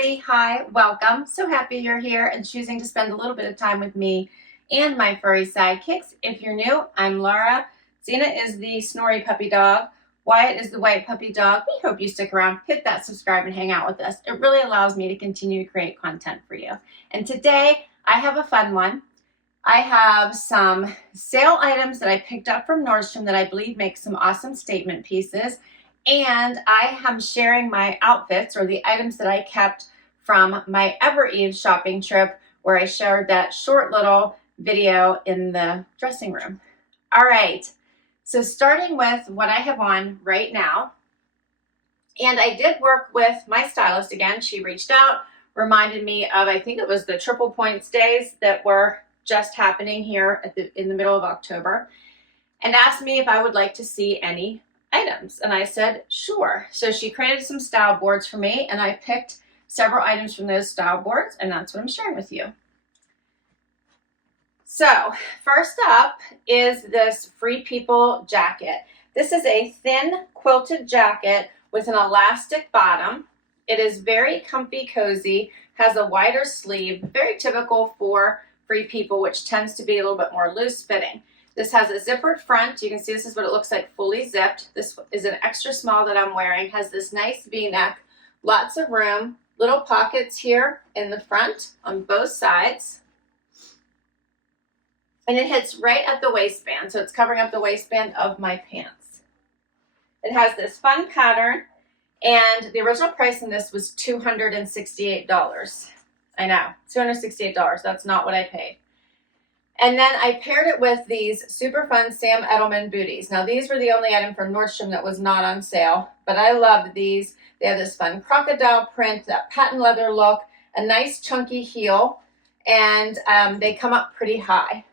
everybody. Hi, welcome. So happy you're here and choosing to spend a little bit of time with me and my furry sidekicks. If you're new, I'm Laura. Zena is the snory puppy dog. Wyatt is the white puppy dog. We hope you stick around, hit that subscribe, and hang out with us. It really allows me to continue to create content for you. And today, I have a fun one. I have some sale items that I picked up from Nordstrom that I believe make some awesome statement pieces. And I am sharing my outfits or the items that I kept from my Evereve shopping trip where I shared that short little video in the dressing room. All right, so starting with what I have on right now. And I did work with my stylist again. She reached out, reminded me of, I think it was the Triple Points days that were just happening here in the middle of October, and asked me if I would like to see any items. And I said, sure. So she created some style boards for me and I picked several items from those style boards, and that's what I'm sharing with you. So first up is this Free People jacket. This is a thin quilted jacket with an elastic bottom. It is very comfy, cozy, has a wider sleeve, very typical for Free People, which tends to be a little bit more loose fitting. This has a zippered front. You can see this is what it looks like fully zipped. This is an extra small that I'm wearing. Has this nice V-neck, lots of room, little pockets here in the front on both sides. And it hits right at the waistband, so it's covering up the waistband of my pants. It has this fun pattern, and the original price in this was $268. I know, $268. That's not what I paid. And then I paired it with these super fun Sam Edelman booties. Now these were the only item from Nordstrom that was not on sale, but I loved these. They have this fun crocodile print, that patent leather look, a nice chunky heel, and they come up pretty high.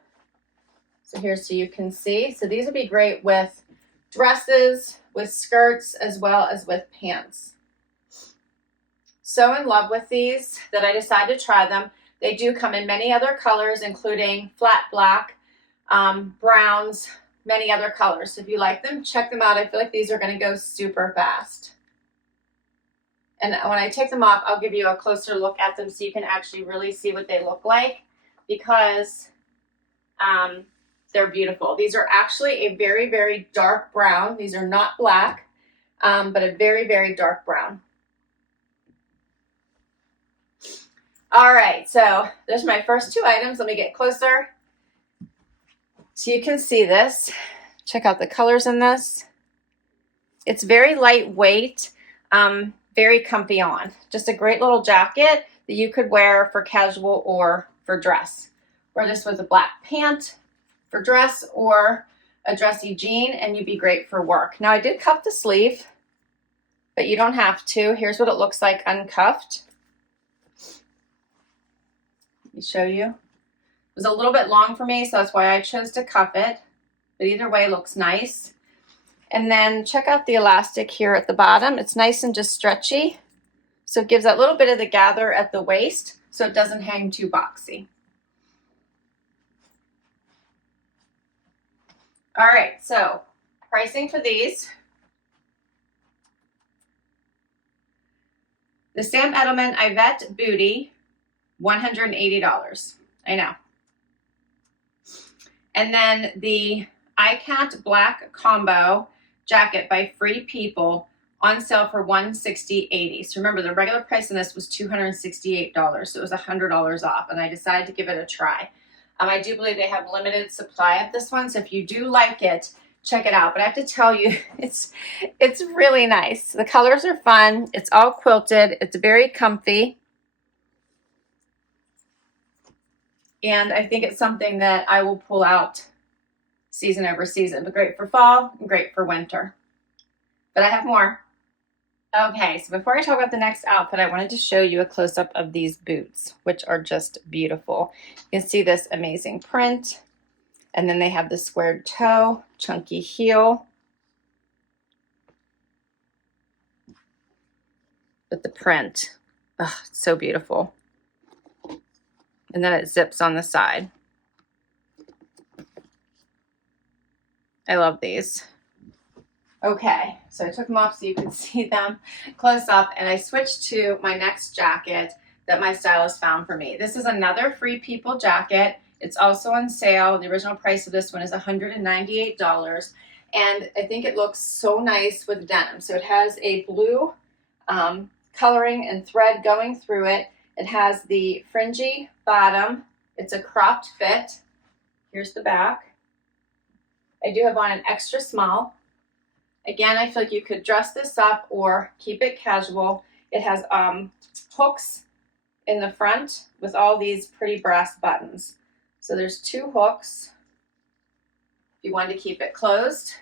So here, so you can see. So these would be great with dresses, with skirts, as well as with pants. So in love with these that I decided to try them. They do come in many other colors, including flat black, browns, many other colors. So if you like them, check them out. I feel like these are going to go super fast. And when I take them off, I'll give you a closer look at them so you can actually really see what they look like, because they're beautiful. These are actually a very, very dark brown. These are not black, but a very, very dark brown. All right, so there's my first two items. Let me get closer so you can see this. Check out the colors in this. It's very lightweight, very comfy on. Just a great little jacket that you could wear for casual or for dress. Wear this with a black pant for dress or a dressy jean, and you'd be great for work. Now I did cuff the sleeve, but you don't have to. Here's what it looks like uncuffed. Show you. It was a little bit long for me, so that's why I chose to cuff it, but either way looks nice. And then check out the elastic here at the bottom. It's nice and just stretchy, so it gives that little bit of the gather at the waist so it doesn't hang too boxy. All right, so pricing for these. The Sam Edelman Yvette Booty, $180. I know. And then the iCat Black Combo Jacket by Free People on sale for $160.80. So remember, the regular price in this was $268, so it was $100 off, and I decided to give it a try. I do believe they have limited supply of this one, so if you do like it, check it out. But I have to tell you, it's really nice. The colors are fun. It's all quilted. It's very comfy. And I think it's something that I will pull out season over season, but great for fall and great for winter. But I have more. Okay, so before I talk about the next outfit, I wanted to show you a close-up of these boots, which are just beautiful. You can see this amazing print, and then they have the squared toe, chunky heel, with the print. Oh, it's so beautiful. And then it zips on the side. I love these. Okay, so I took them off so you could see them close up, and I switched to my next jacket that my stylist found for me. This is another Free People jacket. It's also on sale. The original price of this one is $198, and I think it looks so nice with denim. So it has a blue coloring and thread going through it. It has the fringy bottom. It's a cropped fit. Here's the back. I do have on an extra small. Again, I feel like you could dress this up or keep it casual. It has hooks in the front with all these pretty brass buttons. So there's 2 hooks if you wanted to keep it closed.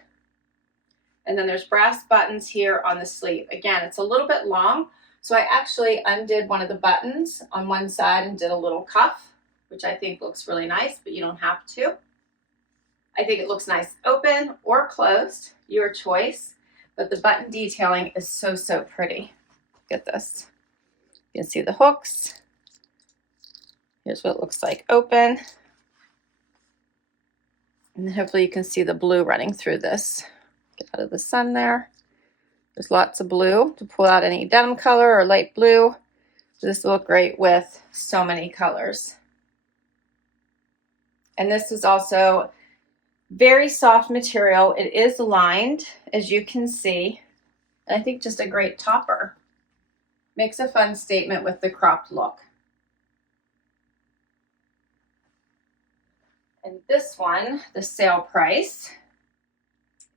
And then there's brass buttons here on the sleeve. Again, it's a little bit long, so I actually undid one of the buttons on one side and did a little cuff, which I think looks really nice, but you don't have to. I think it looks nice open or closed, your choice, but the button detailing is so, so pretty. Look at this. You can see the hooks. Here's what it looks like open. And hopefully you can see the blue running through this. Get out of the sun there. There's lots of blue to pull out any denim color or light blue. So this will look great with so many colors. And this is also very soft material. It is lined, as you can see. And I think just a great topper. Makes a fun statement with the cropped look. And this one, the sale price,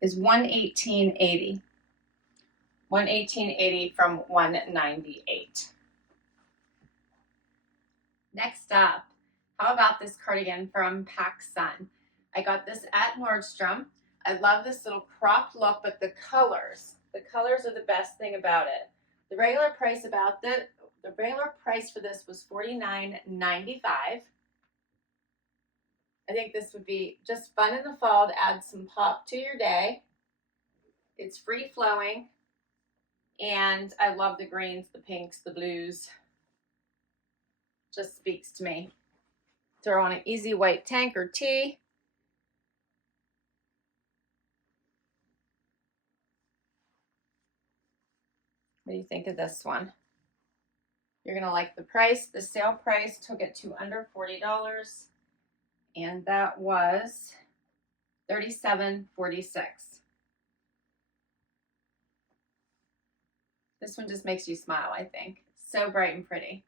is $118.80. $118.80 from $198. Next up, how about this cardigan from PacSun? I got this at Nordstrom. I love this little cropped look, but the colors are the best thing about it. The regular price for this was $49.95. I think this would be just fun in the fall to add some pop to your day. It's free flowing, and I love the greens, the pinks, the blues. Just speaks to me. Throw on an easy white tank or tee. What do you think of this one? You're gonna like the price. The sale price took it to under $40, and that was $37.46. This one just makes you smile, I think. So bright and pretty.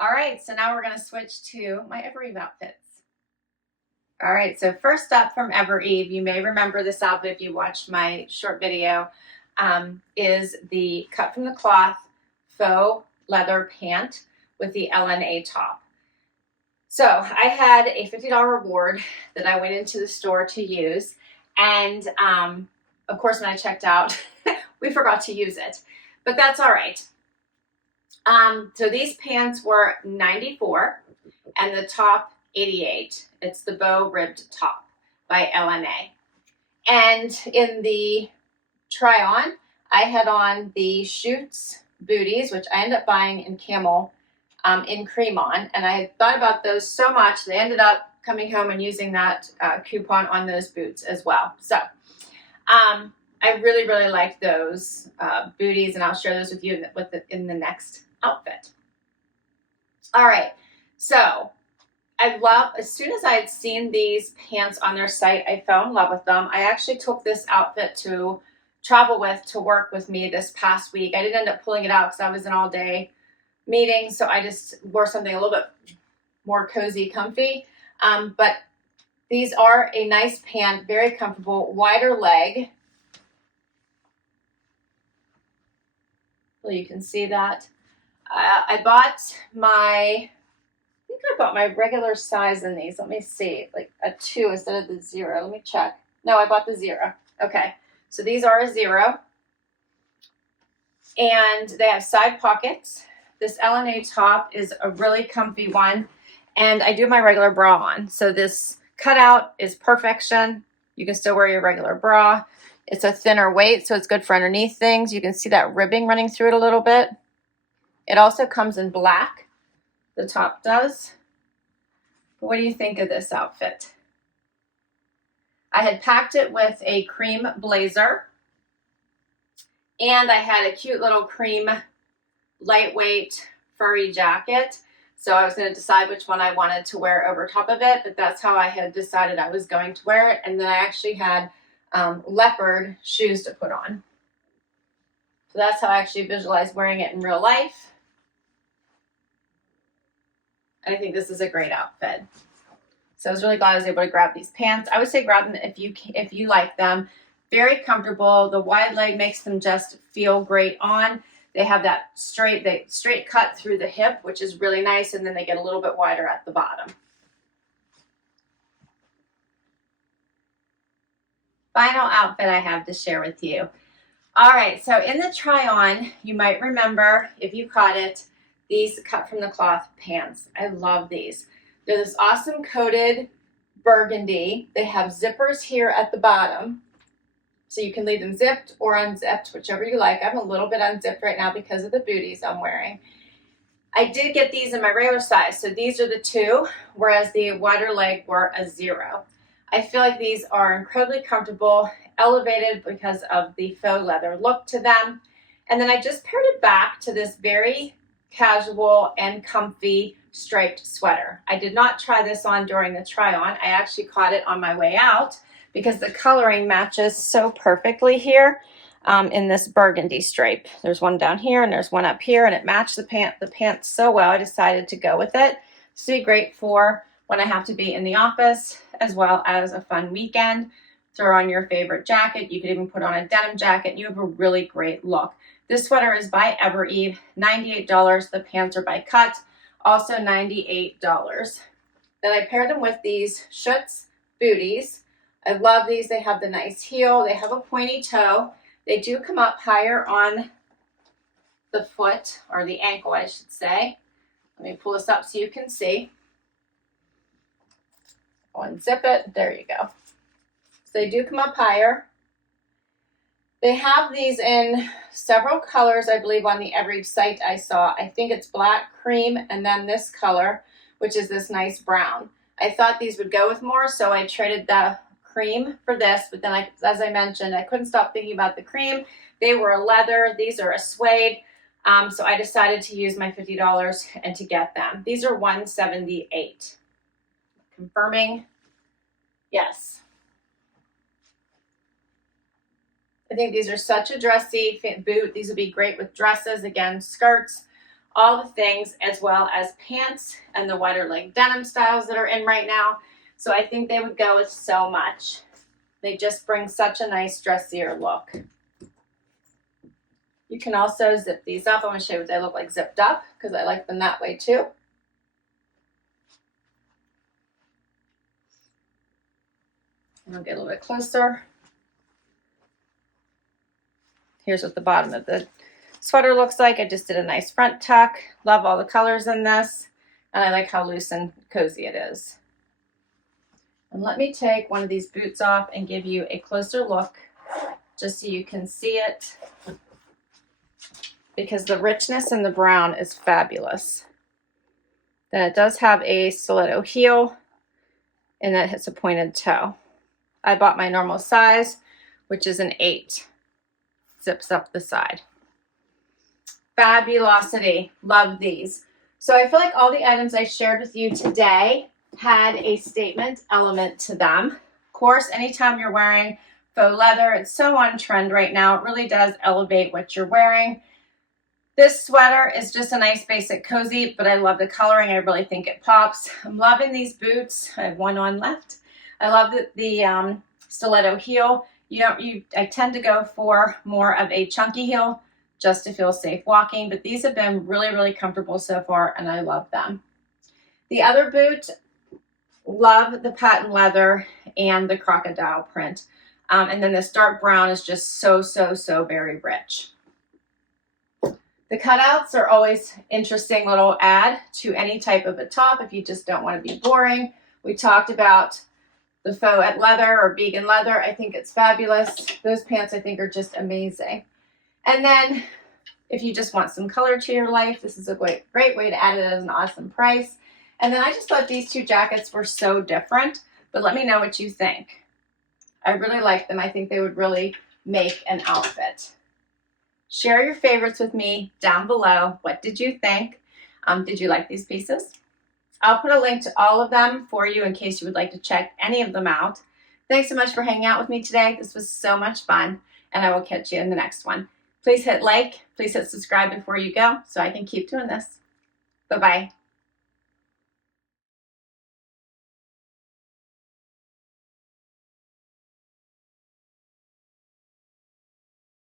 All right, so now we're gonna switch to my Evereve outfits. All right, so first up from Evereve, you may remember this outfit if you watched my short video, is the cut from the cloth faux leather pant with the LNA top. So I had a $50 reward that I went into the store to use, and of course when I checked out, we forgot to use it, but that's all right. So these pants were $94 and the top $88. It's the bow ribbed top by LNA. And in the try on, I had on the Chutes booties, which I ended up buying in camel in cream on. And I had thought about those so much, they ended up coming home and using that coupon on those boots as well. So I really, really like those booties, and I'll share those with you in the next outfit. All right, so as soon as I had seen these pants on their site, I fell in love with them. I actually took this outfit to travel with to work with me this past week. I didn't end up pulling it out because I was in all day meeting, so I just wore something a little bit more cozy, comfy. But these are a nice pant, very comfortable, wider leg. Well, you can see that. I think I bought my regular size in these. Let me see, like a 2 instead of the 0. Let me check. No, I bought the 0. Okay, so these are a 0. And they have side pockets. This LNA top is a really comfy one. And I do my regular bra on. So this cutout is perfection. You can still wear your regular bra. It's a thinner weight, so it's good for underneath things. You can see that ribbing running through it a little bit. It also comes in black. The top does. What do you think of this outfit? I had packed it with a cream blazer, and I had a cute little cream lightweight furry jacket. So I was going to decide which one I wanted to wear over top of it, but that's how I had decided I was going to wear it. And then I actually had leopard shoes to put on. So that's how I actually visualized wearing it in real life. I think this is a great outfit. So I was really glad I was able to grab these pants. I would say grab them if you like them. Very comfortable. The wide leg makes them just feel great on. They have that straight cut through the hip, which is really nice, and then they get a little bit wider at the bottom. Final outfit I have to share with you. All right, so in the try on, you might remember, if you caught it, these cut from the cloth pants. I love these. They're this awesome coated burgundy. They have zippers here at the bottom, so you can leave them zipped or unzipped, whichever you like. I'm a little bit unzipped right now because of the booties I'm wearing. I did get these in my regular size, so these are the 2, whereas the wider leg were a 0. I feel like these are incredibly comfortable, elevated because of the faux leather look to them. And then I just paired it back to this very casual and comfy striped sweater. I did not try this on during the try on. I actually caught it on my way out because the coloring matches so perfectly here in this burgundy stripe. There's one down here and there's one up here, and it matched the pants so well. I decided to go with it. This would be great for when I have to be in the office, as well as a fun weekend. Throw on your favorite jacket. You could even put on a denim jacket and you have a really great look. This sweater is by Evereve, $98. The pants are by Cut, also $98. Then I paired them with these Schutz booties. I love these. They have the nice heel. They have a pointy toe. They do come up higher on the foot, or the ankle, I should say. Let me pull this up so you can see. I'll unzip it. There you go. So they do come up higher. They have these in several colors, I believe, on the Evereve site I saw. I think it's black, cream, and then this color, which is this nice brown. I thought these would go with more, so I traded the cream for this, but then as I mentioned, I couldn't stop thinking about the cream. They were a leather. These are a suede. So I decided to use my $50 and to get them. These are $178. Confirming. Yes. I think these are such a dressy boot. These would be great with dresses, again, skirts, all the things, as well as pants and the wider leg denim styles that are in right now. So I think they would go with so much. They just bring such a nice dressier look. You can also zip these up. I want to show you what they look like zipped up because I like them that way too. And I'll get a little bit closer. Here's what the bottom of the sweater looks like. I just did a nice front tuck. Love all the colors in this. And I like how loose and cozy it is. And let me take one of these boots off and give you a closer look just so you can see it, because the richness in the brown is fabulous. Then it does have a stiletto heel, and that hits a pointed toe. I bought my normal size, which is an 8. Zips up the side. Fabulosity. Love these. So I feel like all the items I shared with you today had a statement element to them. Of course, anytime you're wearing faux leather, it's so on trend right now. It really does elevate what you're wearing. This sweater is just a nice basic cozy, but I love the coloring. I really think it pops. I'm loving these boots. I have one on left. I love the stiletto heel. I tend to go for more of a chunky heel just to feel safe walking, but these have been really, really comfortable so far, and I love them. The other boot, love the patent leather and the crocodile print. And then this dark brown is just so, so, so very rich. The cutouts are always interesting little add to any type of a top if you just don't want to be boring. We talked about the faux leather or vegan leather. I think it's fabulous. Those pants I think are just amazing. And then if you just want some color to your life, this is a great way to add it at an awesome price. And then I just thought these two jackets were so different, but let me know what you think. I really like them. I think they would really make an outfit. Share your favorites with me down below. What did you think? Did you like these pieces? I'll put a link to all of them for you in case you would like to check any of them out. Thanks so much for hanging out with me today. This was so much fun, and I will catch you in the next one. Please hit like, please hit subscribe before you go so I can keep doing this. Bye-bye.